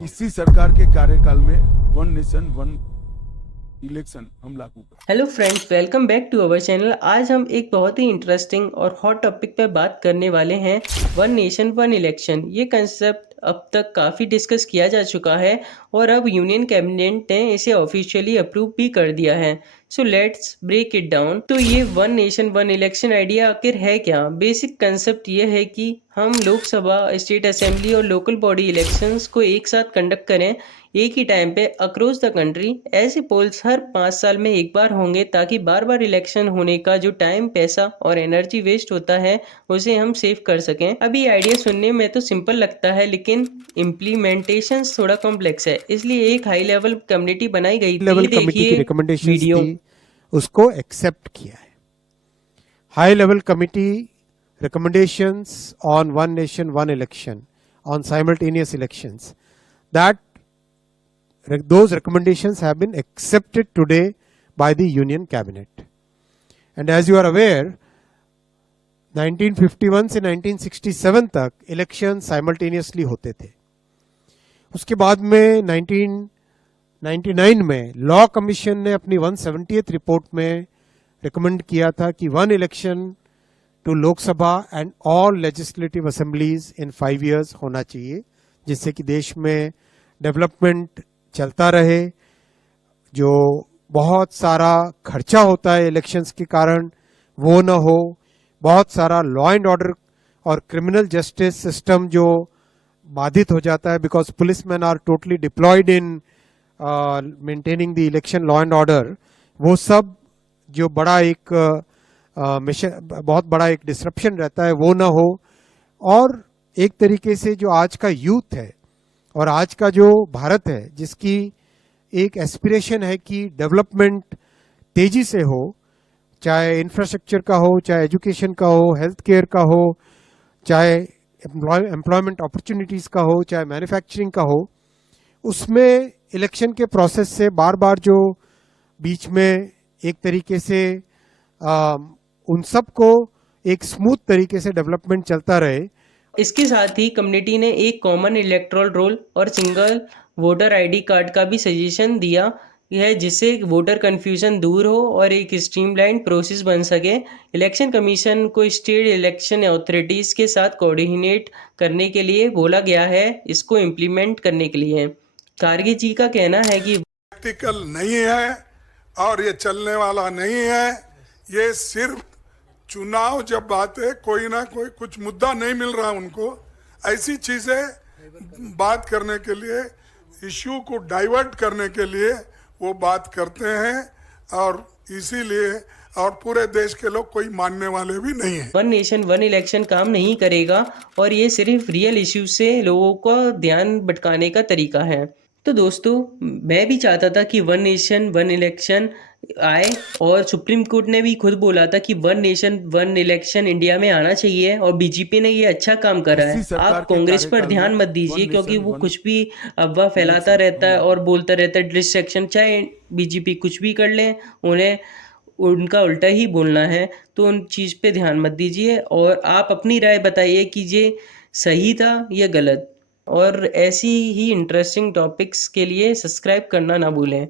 इसी सरकार के कार्यकाल में वन नेशन वन इलेक्शन हम लागू कर। Hello friends, welcome back to our channel. आज हम एक बहुत ही इंटरेस्टिंग और हॉट टॉपिक पे बात करने वाले हैं, वन नेशन वन इलेक्शन। ये कंसेप्ट अब तक काफ़ी डिस्कस किया जा चुका है और अब यूनियन कैबिनेट ने इसे ऑफिशियली अप्रूव भी कर दिया है। So let's break it down. तो ये one nation one election idea आखिर है क्या? बेसिक कंसेप्ट ये है कि हम लोकसभा, स्टेट असेंबली और लोकल बॉडी इलेक्शंस को एक साथ कंडक्ट करें एक ही टाइम पे अक्रॉस द कंट्री। ऐसे पोल्स हर 5 साल में एक बार होंगे ताकि बार बार इलेक्शन होने का जो टाइम, पैसा और एनर्जी वेस्ट होता है उसे हम सेव कर सकें। अभी आइडिया सुनने में तो सिंपल लगता है लेकिन इम्प्लीमेंटेशन थोड़ा कॉम्प्लेक्स है, इसलिए एक हाई लेवल कम्युनिटी बनाई गई थी। लेवल ये कमेटी की देखिए रिकमेंडेशंस वीडियो। थी, उसको एक्सेप्ट किया है। High level committee recommendations on one nation one election, on simultaneous elections, that those recommendations have been accepted today by the union cabinet. And as you are aware, 1951 से 1967 तक election simultaneously होते थे। उसके बाद में 1999 में लॉ कमीशन ने अपनी 170th रिपोर्ट में रिकमेंड किया था कि one election to Lok Sabha and all legislative assemblies in 5 years होना चाहिए, जिससे कि देश में डेवलपमेंट चलता रहे। जो बहुत सारा खर्चा होता है इलेक्शंस के कारण वो न हो, बहुत सारा लॉ एंड ऑर्डर और क्रिमिनल जस्टिस सिस्टम जो बाधित हो जाता है, because policeman are totally deployed in maintaining the election law and order, वो सब जो बड़ा एक मिशन, बहुत बड़ा एक डिसरप्शन रहता है, वो ना हो। और एक तरीके से जो आज का यूथ है और आज का जो भारत है, जिसकी एक एस्पिरेशन है कि डेवलपमेंट तेजी से हो, चाहे इंफ्रास्ट्रक्चर का हो, चाहे एजुकेशन का हो, हेल्थ केयर का हो, चाहे एम्प्लॉयमेंट अपॉर्चुनिटीज़ का हो, चाहे मैन्युफैक्चरिंग का हो, उसमें इलेक्शन के प्रोसेस से बार बार जो बीच में एक तरीके से उन सब को एक स्मूथ तरीके से डेवलपमेंट चलता रहे। इसके साथ ही कम्युनिटी ने एक कॉमन इलेक्टोरल रोल और सिंगल वोटर आईडी कार्ड का भी सजेशन दिया है, जिससे वोटर कन्फ्यूजन दूर हो और एक स्ट्रीमलाइन प्रोसेस बन सके। इलेक्शन कमीशन को स्टेट इलेक्शन अथॉरिटीज़ के साथ कोऑर्डिनेट करने के लिए बोला गया है, इसको इम्प्लीमेंट करने के लिए। कारगे जी का कहना है कि प्रैक्टिकल नहीं है और ये चलने वाला नहीं है। ये सिर्फ चुनाव जब बात है, कोई ना कोई कुछ मुद्दा नहीं मिल रहा उनको, ऐसी चीजें बात करने के लिए, इश्यू को डाइवर्ट करने के लिए वो बात करते हैं, और इसीलिए और पूरे देश के लोग कोई मानने वाले भी नहीं है। वन नेशन वन इलेक्शन काम नहीं करेगा और ये सिर्फ रियल इश्यूज से लोगों का ध्यान भटकाने का तरीका है। तो दोस्तों, मैं भी चाहता था कि वन नेशन वन इलेक्शन आए और सुप्रीम कोर्ट ने भी खुद बोला था कि one nation one election India में आना चाहिए और बीजेपी ने ये अच्छा काम करा है। इसी सरकार आप के कांग्रेस पर कार्यकाल ध्यान में मत दीजिए वन क्योंकि नेशन वो वन कुछ भी अफवाह फैलाता इलेक्शन रहता हम है लागू और बोलता रहता है डिस्ट्रैक्शन। चाहे बीजेपी कुछ भी कर ले, उन्हें उनका उल्टा ही बोलना है, तो उन चीज़ पे ध्यान मत दीजिए और आप अपनी राय बताइए कि ये सही था या गलत। और ऐसी ही इंटरेस्टिंग टॉपिक्स के लिए सब्सक्राइब करना ना भूलें।